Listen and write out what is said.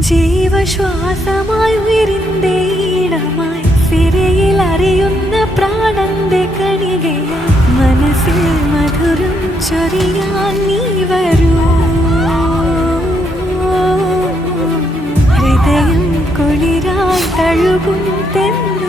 ജീവശ്വാസമായി ഉയരിന്റെ ഈണമായി സിരയിൽ അറിയുന്ന പ്രാണന്റെ കണികയായി മനസ്സിൽ മധുരം ചൊരിയാൻ നീ വരൂ. ഹൃദയം കുളിരായി തഴുകും തെന്നു